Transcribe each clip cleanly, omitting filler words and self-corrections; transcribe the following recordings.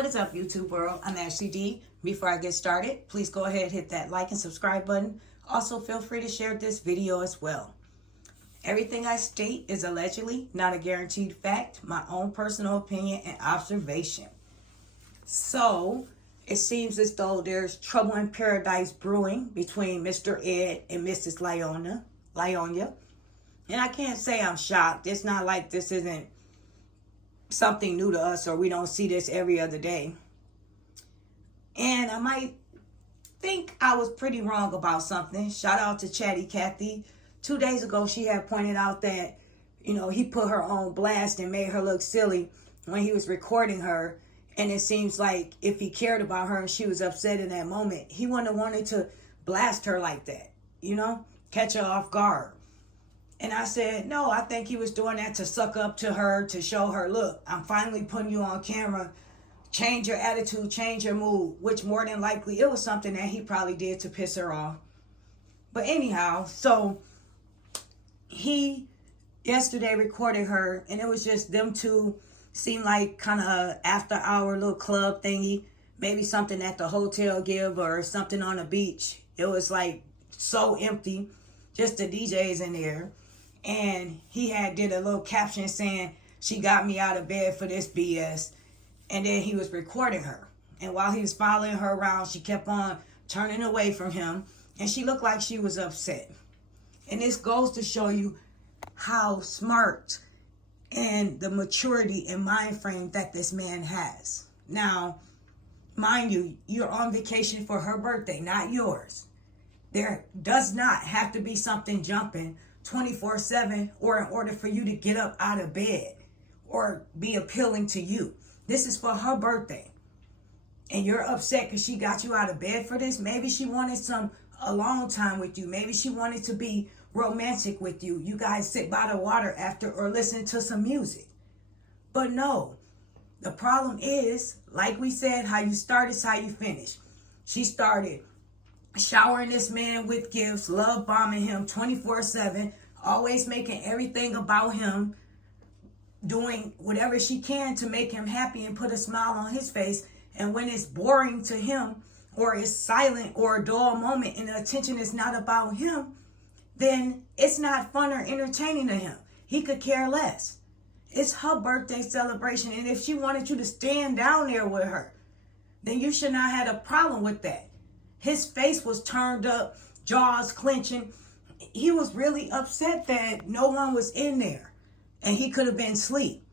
What is up, YouTube world? I'm Ashley D. Before I get started, please go ahead and hit that like and subscribe button. Also, feel free to share this video as well. Everything I state is allegedly, not a guaranteed fact, my own personal opinion and observation. So, it seems as though there's trouble in paradise brewing between Mr. Ed and Mrs. Lieonya. And I can't say I'm shocked. It's not like this isn't something new to us or we don't see this every other day. And I might think I was pretty wrong about something. Shout out to Chatty Cathy. 2 days ago, she had pointed out that, he put her on blast and made her look silly when he was recording her. And it seems like if he cared about her and she was upset in that moment, he wouldn't have wanted to blast her like that, catch her off guard. And I said, no, I think he was doing that to suck up to her, to show her, look, I'm finally putting you on camera. Change your attitude, change your mood, which more than likely it was something that he probably did to piss her off. But anyhow, so he yesterday recorded her, and it was just them two. Seemed like kind of a after hour little club thingy, maybe something at the hotel give or something on the beach. It was like so empty, just the DJs in there. And he had did a little caption saying, she got me out of bed for this BS. And then he was recording her. And while he was following her around, she kept on turning away from him. And she looked like she was upset. And this goes to show you how smart and the maturity and mind frame that this man has. Now, mind you, you're on vacation for her birthday, not yours. There does not have to be something jumping 24/7 or in order for you to get up out of bed or be appealing to you. This is for her birthday. And you're upset because she got you out of bed for this. Maybe she wanted some alone time with you. Maybe she wanted to be romantic with you. You guys sit by the water after or listen to some music. But no, the problem is, like we said, how you start is how you finish. She started showering this man with gifts, love bombing him 24/7, always making everything about him, doing whatever she can to make him happy and put a smile on his face. And when it's boring to him, or it's silent or a dull moment and the attention is not about him, then it's not fun or entertaining to him. He could care less. It's her birthday celebration, and if she wanted you to stand down there with her, then you should not have a problem with that. His face was turned up, jaws clenching. He was really upset that no one was in there, and he could have been asleep.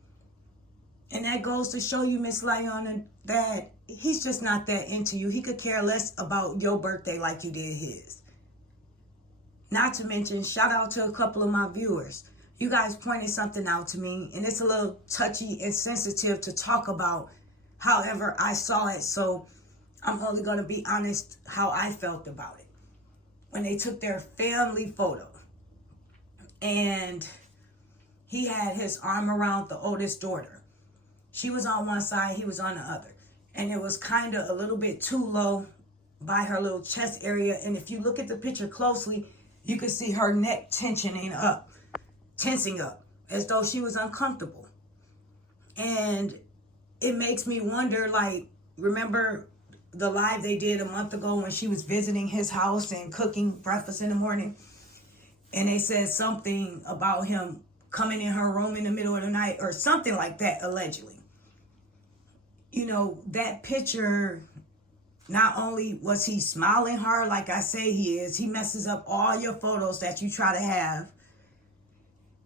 And that goes to show you, Miss Lieonya, that he's just not that into you. He could care less about your birthday like you did his. Not to mention, shout out to a couple of my viewers. You guys pointed something out to me, and it's a little touchy and sensitive to talk about. However, I saw it, so I'm only going to be honest how I felt about it. When they took their family photo, and he had his arm around the oldest daughter. She was on one side, he was on the other. And it was kind of a little bit too low by her little chest area. And if you look at the picture closely, you could see her neck tensing up, as though she was uncomfortable. And it makes me wonder, like, remember the live they did a month ago when she was visiting his house and cooking breakfast in the morning? And they said something about him coming in her room in the middle of the night or something like that, allegedly. That picture, not only was he smiling hard like I say he is, he messes up all your photos that you try to have.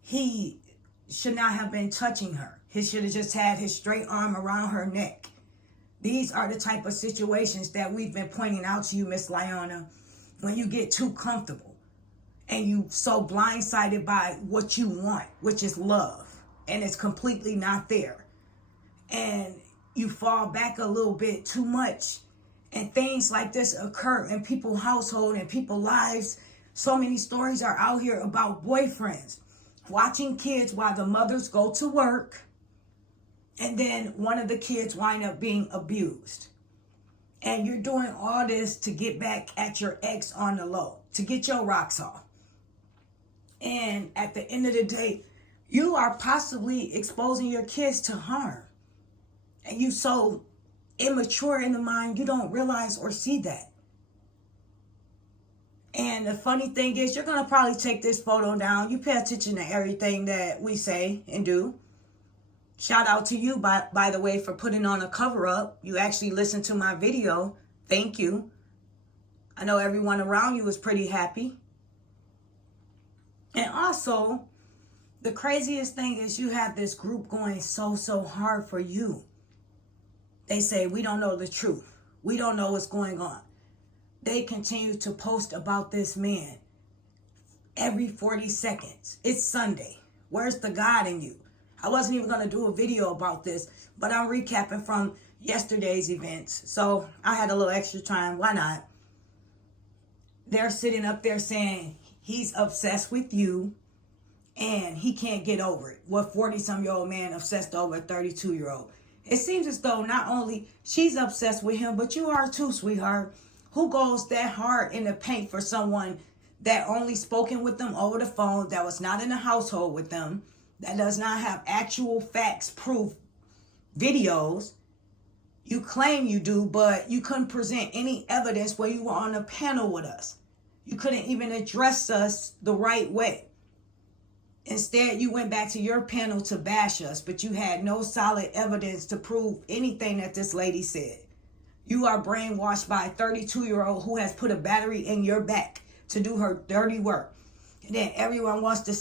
He should not have been touching her. He should have just had his straight arm around her neck. These are the type of situations that we've been pointing out to you, Miss Lieonya, when you get too comfortable and you so blindsided by what you want, which is love, and it's completely not there. And you fall back a little bit too much, and things like this occur in people's household and people's lives. So many stories are out here about boyfriends watching kids while the mothers go to work, and then one of the kids wind up being abused. And you're doing all this to get back at your ex on the low, to get your rocks off. And at the end of the day, you are possibly exposing your kids to harm. And you so immature in the mind, you don't realize or see that. And the funny thing is, you're going to probably take this photo down. You pay attention to everything that we say and do. Shout out to you, by the way, for putting on a cover up. You actually listened to my video. Thank you. I know everyone around you is pretty happy. And also, the craziest thing is you have this group going so hard for you. They say, we don't know the truth. We don't know what's going on. They continue to post about this man every 40 seconds. It's Sunday. Where's the God in you? I wasn't even going to do a video about this, but I'm recapping from yesterday's events. So I had a little extra time. Why not? They're sitting up there saying he's obsessed with you and he can't get over it. What 40-some-year-old man obsessed over a 32-year-old? It seems as though not only she's obsessed with him, but you are too, sweetheart. Who goes that hard in the paint for someone that only spoken with them over the phone, that was not in the household with them, that does not have actual facts, proof, videos? You claim you do, but you couldn't present any evidence where you were on a panel with us. You couldn't even address us the right way. Instead, you went back to your panel to bash us, but you had no solid evidence to prove anything that this lady said. You are brainwashed by a 32-year-old who has put a battery in your back to do her dirty work. And then everybody wants to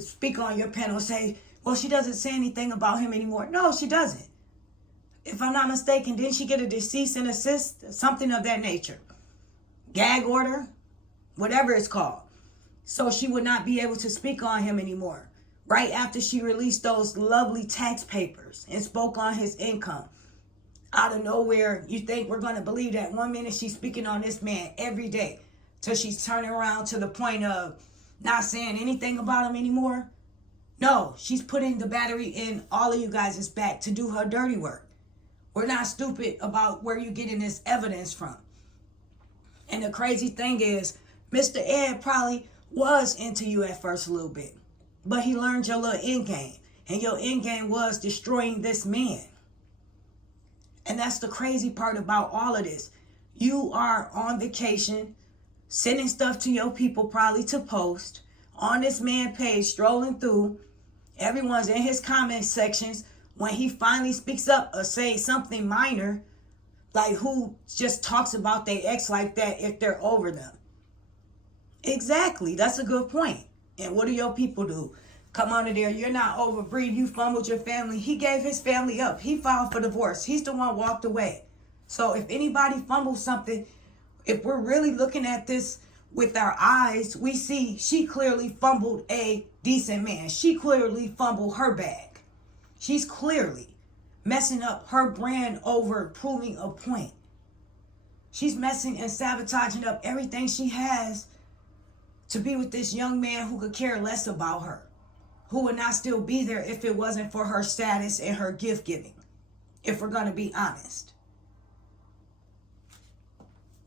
speak on your panel, say, well, she doesn't say anything about him anymore. No, she doesn't. If I'm not mistaken, didn't she get a cease and desist? Something of that nature. Gag order, whatever it's called. So she would not be able to speak on him anymore. Right after she released those lovely tax papers and spoke on his income. Out of nowhere, you think we're going to believe that 1 minute she's speaking on this man every day till she's turning around to the point of not saying anything about him anymore? No, she's putting the battery in all of you guys' back to do her dirty work. We're not stupid about where you're getting this evidence from. And the crazy thing is, Mr. Ed probably was into you at first a little bit, but he learned your little end game, and your end game was destroying this man. And that's the crazy part about all of this. You are on vacation, sending stuff to your people probably to post, on this man page, strolling through. Everyone's in his comment sections. When he finally speaks up or say something minor, like who just talks about their ex like that if they're over them? Exactly. That's a good point. And what do your people do? Come under there. You're not over Breed. You fumbled your family. He gave his family up. He filed for divorce. He's the one walked away. So if anybody fumbles something, if we're really looking at this with our eyes, we see she clearly fumbled a decent man. She clearly fumbled her bag. She's clearly messing up her brand over proving a point. She's messing and sabotaging up everything she has to be with this young man who could care less about her, who would not still be there if it wasn't for her status and her gift giving, if we're going to be honest.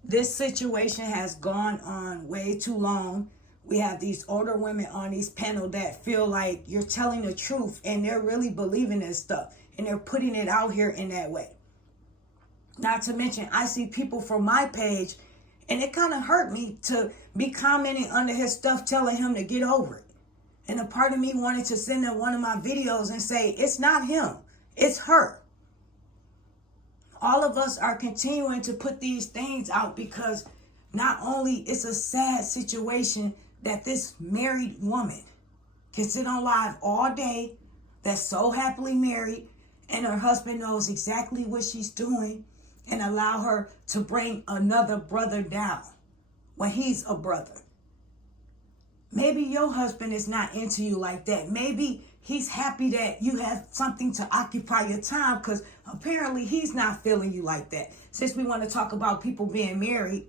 This situation has gone on way too long. We have these older women on these panels that feel like you're telling the truth and they're really believing this stuff and they're putting it out here in that way. Not to mention, I see people from my page and it kind of hurt me to be commenting under his stuff telling him to get over it. And a part of me wanted to send him one of my videos and say, it's not him, it's her. All of us are continuing to put these things out because not only it's a sad situation that this married woman can sit on live all day, that's so happily married, and her husband knows exactly what she's doing, and allow her to bring another brother down when he's a brother. Maybe your husband is not into you like that. Maybe he's happy that you have something to occupy your time because apparently he's not feeling you like that. Since we want to talk about people being married,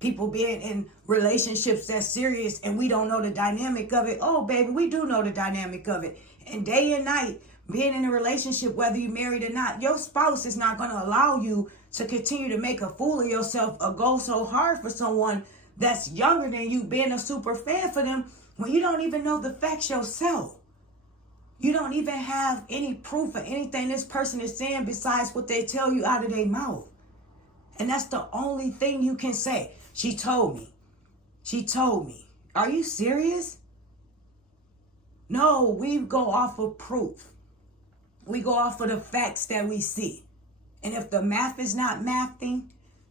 people being in relationships that's serious and we don't know the dynamic of it. Oh, baby, we do know the dynamic of it. And day and night, being in a relationship, whether you're married or not, your spouse is not going to allow you to continue to make a fool of yourself or go so hard for someone that's younger than you, being a super fan for them when you don't even know the facts yourself. You don't even have any proof of anything this person is saying besides what they tell you out of their mouth. And that's the only thing you can say. She told me. She told me. Are you serious? No, we go off of proof. We go off of the facts that we see. And if the math is not mathing,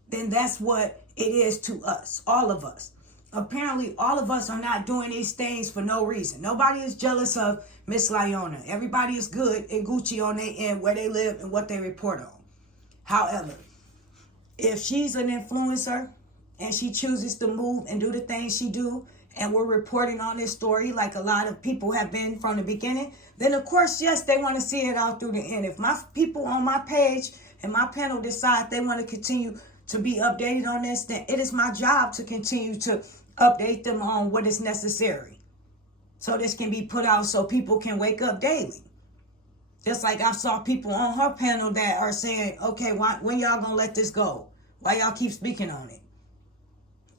then that's what it is to us, all of us. Apparently, all of us are not doing these things for no reason. Nobody is jealous of Miss Lieonya. Everybody is good and Gucci on their end, where they live and what they report on. However, if she's an influencer and she chooses to move and do the things she do, and we're reporting on this story like a lot of people have been from the beginning, then of course, yes, they want to see it all through the end. If my people on my page and my panel decide they want to continue to be updated on this, then it is my job to continue to update them on what is necessary, so this can be put out so people can wake up daily. Just like I saw people on her panel that are saying, okay, when y'all gonna let this go? Why y'all keep speaking on it?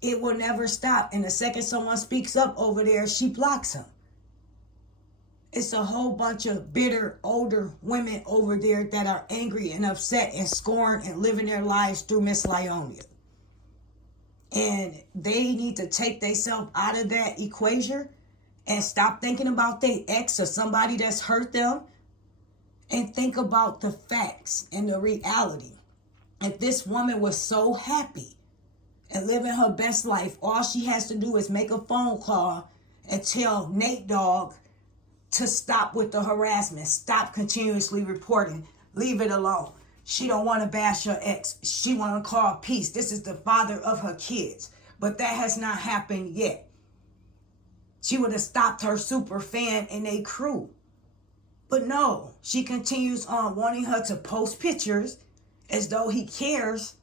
It will never stop. And the second someone speaks up over there, she blocks them. It's a whole bunch of bitter, older women over there that are angry and upset and scorned and living their lives through Miss Lieonya. And they need to take themselves out of that equation and stop thinking about their ex or somebody that's hurt them, and think about the facts and the reality. If this woman was so happy and living her best life, all she has to do is make a phone call and tell Nate Dogg to stop with the harassment, stop continuously reporting, leave it alone. She don't want to bash her ex. She want to call peace. This is the father of her kids. But that has not happened yet. She would have stopped her super fan and a crew. But no, she continues on wanting her to post pictures as though he cares,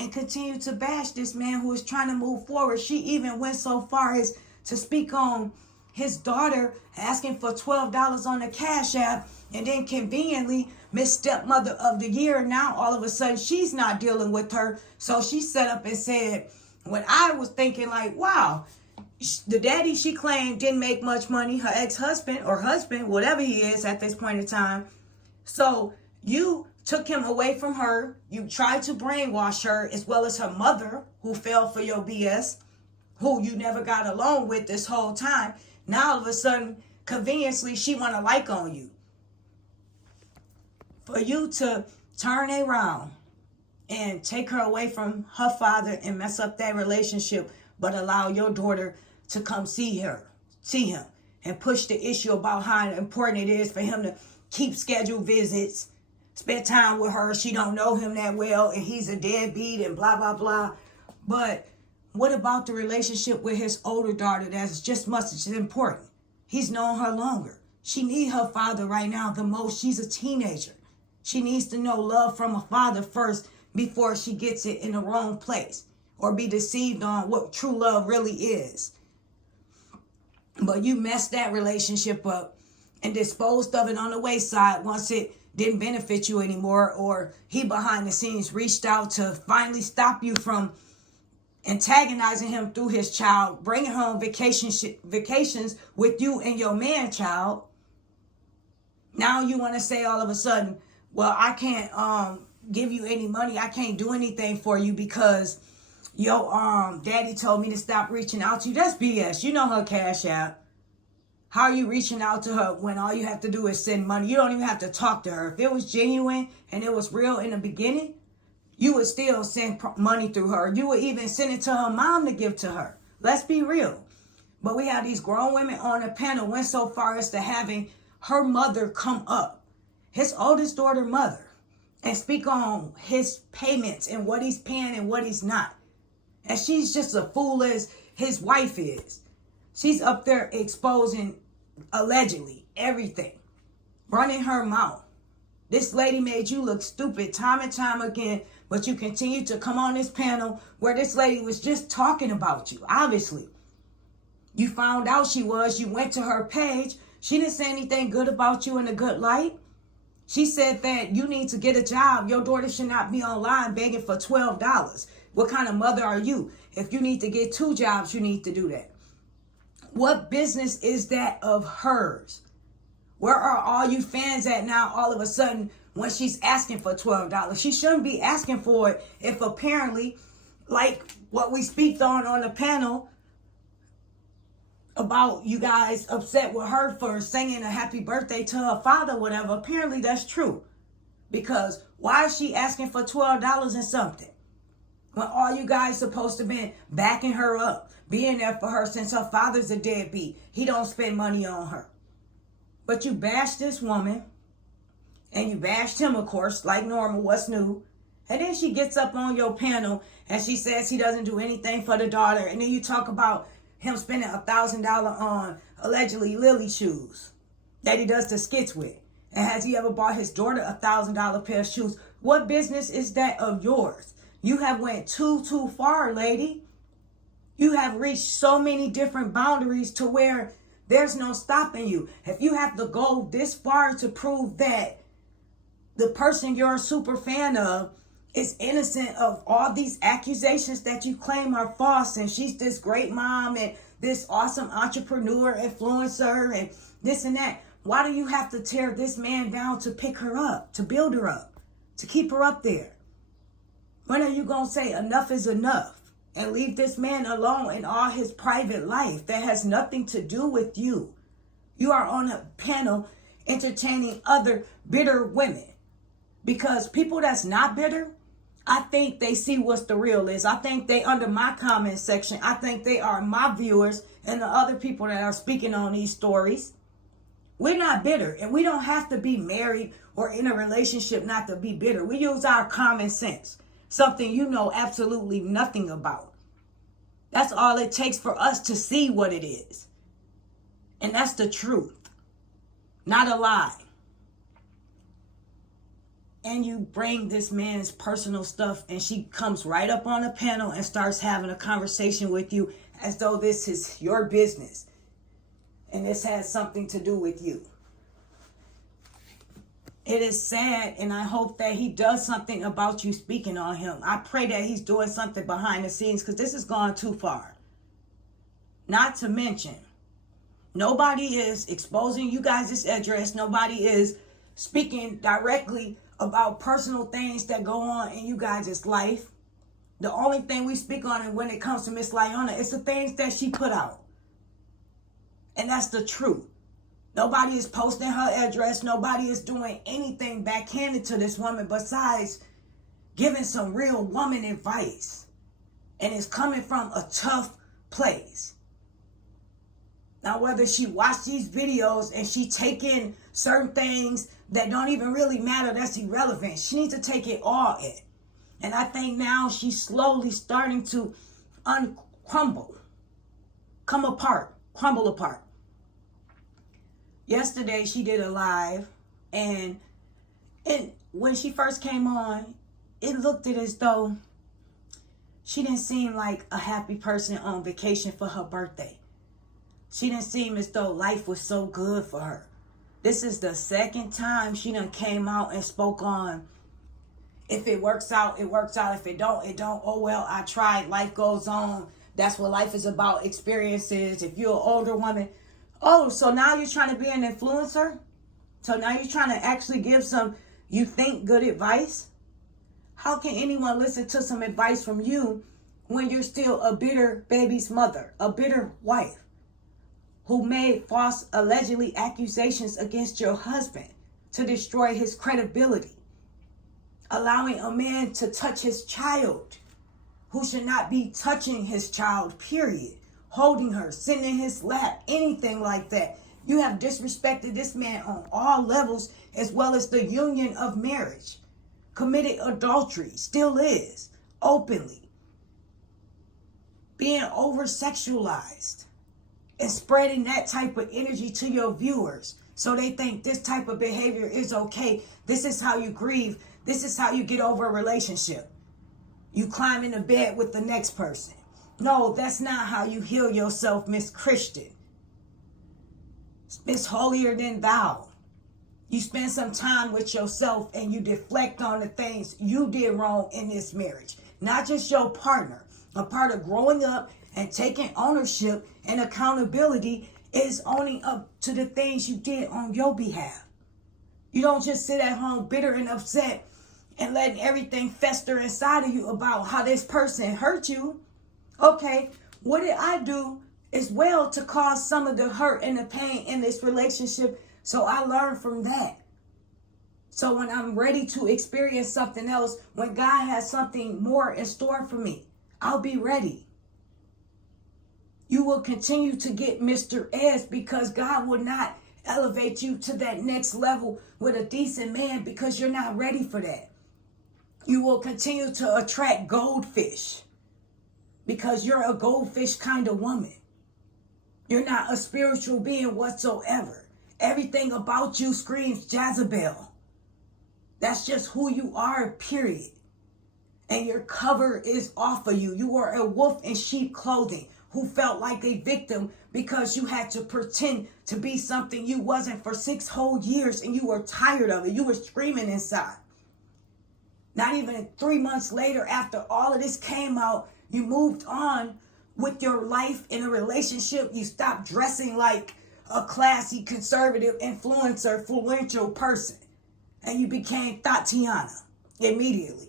and continue to bash this man who is trying to move forward. She even went so far as to speak on his daughter asking for $12 on the Cash App, and then conveniently Miss Stepmother of the Year, now all of a sudden she's not dealing with her. So she set up and said, when I was thinking like, wow, the daddy she claimed didn't make much money, her ex-husband or husband, whatever he is at this point in time. So you took him away from her. You tried to brainwash her, as well as her mother, who fell for your BS, who you never got along with this whole time. Now all of a sudden, conveniently, she want to like on you. For you to turn around and take her away from her father and mess up that relationship, but allow your daughter to come see him, and push the issue about how important it is for him to keep scheduled visits, spend time with her. She don't know him that well, and he's a deadbeat and blah, blah, blah. But what about the relationship with his older daughter that's just much as important? He's known her longer. She needs her father right now the most. She's a teenager. She needs to know love from a father first before she gets it in the wrong place or be deceived on what true love really is. But you messed that relationship up and disposed of it on the wayside once it didn't benefit you anymore, or he behind the scenes reached out to finally stop you from antagonizing him through his child, bringing her on vacations with you and your man child. Now you want to say all of a sudden, well, I can't give you any money. I can't do anything for you because your daddy told me to stop reaching out to you. That's BS. You know her Cash App. How are you reaching out to her when all you have to do is send money? You don't even have to talk to her. If it was genuine and it was real in the beginning, you would still send money through her. You would even send it to her mom to give to her. Let's be real. But we have these grown women on the panel went so far as to having her mother come up, his oldest daughter mother, and speak on his payments and what he's paying and what he's not. And she's just a fool as his wife is. She's up there exposing, allegedly, everything, running her mouth. This lady made you look stupid time and time again, but you continue to come on this panel where this lady was just talking about you, obviously. You found out she was, you went to her page. She didn't say anything good about you in a good light. She said that you need to get a job. Your daughter should not be online begging for $12. What kind of mother are you? If you need to get 2 jobs, you need to do that. What business is that of hers? Where are all you fans at now all of a sudden when she's asking for $12? She shouldn't be asking for it if apparently, like what we speak on the panel, about you guys upset with her for singing a happy birthday to her father, whatever. Apparently that's true. Because why is she asking for $12 and something? When all you guys supposed to be backing her up, being there for her since her father's a deadbeat. He don't spend money on her. But you bashed this woman, and you bashed him, of course, like normal, what's new. And then she gets up on your panel and she says he doesn't do anything for the daughter. And then you talk about him spending $1,000 on allegedly Lily shoes that he does the skits with. And has he ever bought his daughter $1,000 pair of shoes? What business is that of yours? You have went too far, lady. You have reached so many different boundaries to where there's no stopping you. If you have to go this far to prove that the person you're a super fan of is innocent of all these accusations that you claim are false, and she's this great mom and this awesome entrepreneur, influencer, and this and that, why do you have to tear this man down to pick her up, to build her up, to keep her up there? When are you going to say enough is enough and leave this man alone in all his private life that has nothing to do with you? You are on a panel entertaining other bitter women, because people that's not bitter, I think they see what's the real is. I think they under my comment section. I think they are my viewers and the other people that are speaking on these stories. We're not bitter, and we don't have to be married or in a relationship not to be bitter. We use our common sense, something you know absolutely nothing about. That's all it takes for us to see what it is. And that's the truth, not a lie. And you bring this man's personal stuff, and she comes right up on a panel and starts having a conversation with you as though this is your business and this has something to do with you. It is sad, and I hope that he does something about you speaking on him. I pray that he's doing something behind the scenes, because this has gone too far. Not to mention, nobody is exposing you guys' address. Nobody is speaking directly about personal things that go on in you guys' life. The only thing we speak on, and when it comes to Miss Lieonya, it's the things that she put out. And that's the truth. Nobody is posting her address. Nobody is doing anything backhanded to this woman besides giving some real woman advice. And it's coming from a tough place. Now, whether she watched these videos and she take in certain things that don't even really matter, that's irrelevant. She needs to take it all in. And I think now she's slowly starting to crumble apart. Yesterday, she did a live, and when she first came on, it looked as though she didn't seem like a happy person on vacation for her birthday. She didn't seem as though life was so good for her. This is the second time she done came out and spoke on, if it works out, it works out. If it don't, it don't. Oh, well, I tried. Life goes on. That's what life is about, experiences. If you're an older woman. Oh, so now you're trying to be an influencer? So now you're trying to actually give some, you think, good advice? How can anyone listen to some advice from you when you're still a bitter baby's mother, a bitter wife who made false, allegedly accusations against your husband to destroy his credibility, allowing a man to touch his child who should not be touching his child, period, holding her, sitting in his lap, anything like that. You have disrespected this man on all levels, as well as the union of marriage. Committed adultery, still is, openly. Being over-sexualized and spreading that type of energy to your viewers so they think this type of behavior is okay. This is how you grieve. This is how you get over a relationship. You climb into bed with the next person. No, that's not how you heal yourself, Miss Christian. Miss Holier Than Thou. You spend some time with yourself and you deflect on the things you did wrong in this marriage. Not just your partner. A part of growing up and taking ownership and accountability is owning up to the things you did on your behalf. You don't just sit at home bitter and upset and letting everything fester inside of you about how this person hurt you. Okay, what did I do as well to cause some of the hurt and the pain in this relationship? So I learned from that. So when I'm ready to experience something else, when God has something more in store for me, I'll be ready. You will continue to get Mr. S because God will not elevate you to that next level with a decent man because you're not ready for that. You will continue to attract goldfish because you're a goldfish kind of woman. You're not a spiritual being whatsoever. Everything about you screams Jezebel. That's just who you are, period. And your cover is off of you. You are a wolf in sheep clothing who felt like a victim because you had to pretend to be something you wasn't for 6 whole years and you were tired of it. You were screaming inside. Not even 3 months later, after all of this came out, you moved on with your life in a relationship. You stopped dressing like a classy, conservative, influential person. And you became Tatiana immediately.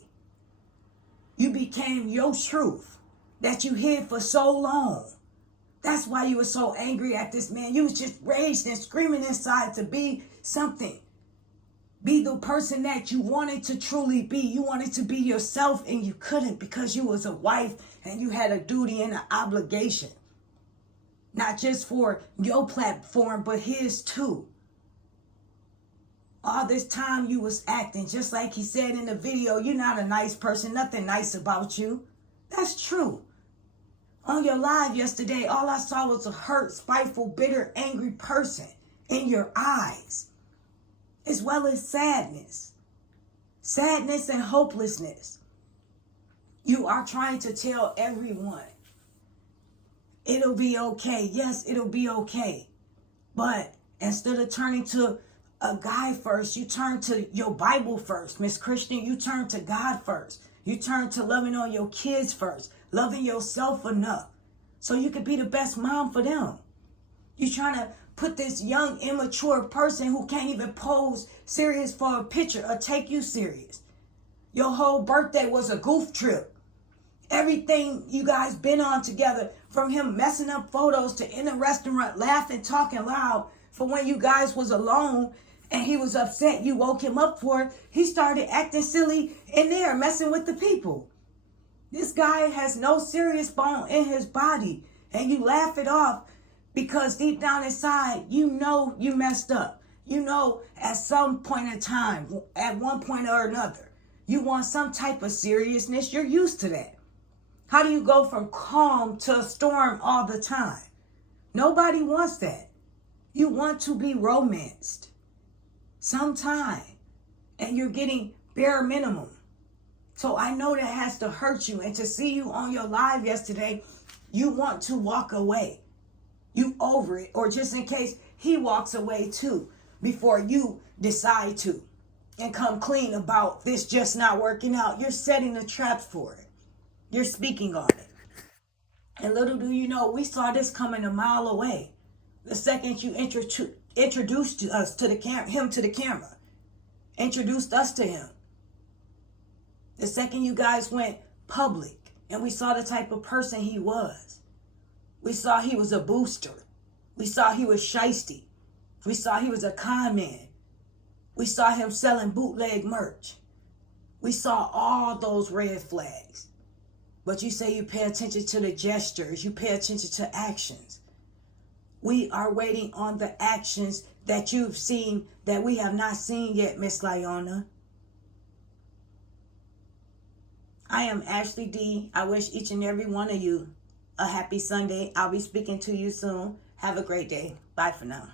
You became your truth that you hid for so long. That's why you were so angry at this man. You was just raged and screaming inside to be something. Be the person that you wanted to truly be. You wanted to be yourself and you couldn't because you was a wife and you had a duty and an obligation. Not just for your platform, but his too. All this time you was acting just like he said in the video, you're not a nice person, nothing nice about you. That's true. On your live yesterday, all I saw was a hurt, spiteful, bitter, angry person in your eyes, as well as sadness. Sadness and hopelessness. You are trying to tell everyone, it'll be okay. Yes, it'll be okay. But instead of turning to a guy first, you turn to your Bible first. Miss Christian, you turn to God first. You turn to loving on your kids first. Loving yourself enough so you can be the best mom for them. You're trying to put this young, immature person who can't even pose serious for a picture or take you serious. Your whole birthday was a goof trip. Everything you guys been on together, from him messing up photos to in a restaurant laughing, talking loud for when you guys was alone and he was upset you woke him up for it, he started acting silly in there, messing with the people. This guy has no serious bone in his body, and you laugh it off because deep down inside, you know you messed up. You know at some point in time, at one point or another, you want some type of seriousness. You're used to that. How do you go from calm to a storm all the time? Nobody wants that. You want to be romanced sometime, and you're getting bare minimum. So I know that has to hurt you. And to see you on your live yesterday, you want to walk away. You over it. Or just in case he walks away too before you decide to. And come clean about this just not working out. You're setting the traps for it. You're speaking on it. And little do you know, we saw this coming a mile away. The second you introduced us to him to the camera. Introduced us to him. The second you guys went public and we saw the type of person he was. We saw he was a booster. We saw he was shiesty. We saw he was a con man. We saw him selling bootleg merch. We saw all those red flags. But you say you pay attention to the gestures. You pay attention to actions. We are waiting on the actions that you've seen that we have not seen yet, Miss Lieonya. I am Ashley D. I wish each and every one of you a happy Sunday. I'll be speaking to you soon. Have a great day. Bye for now.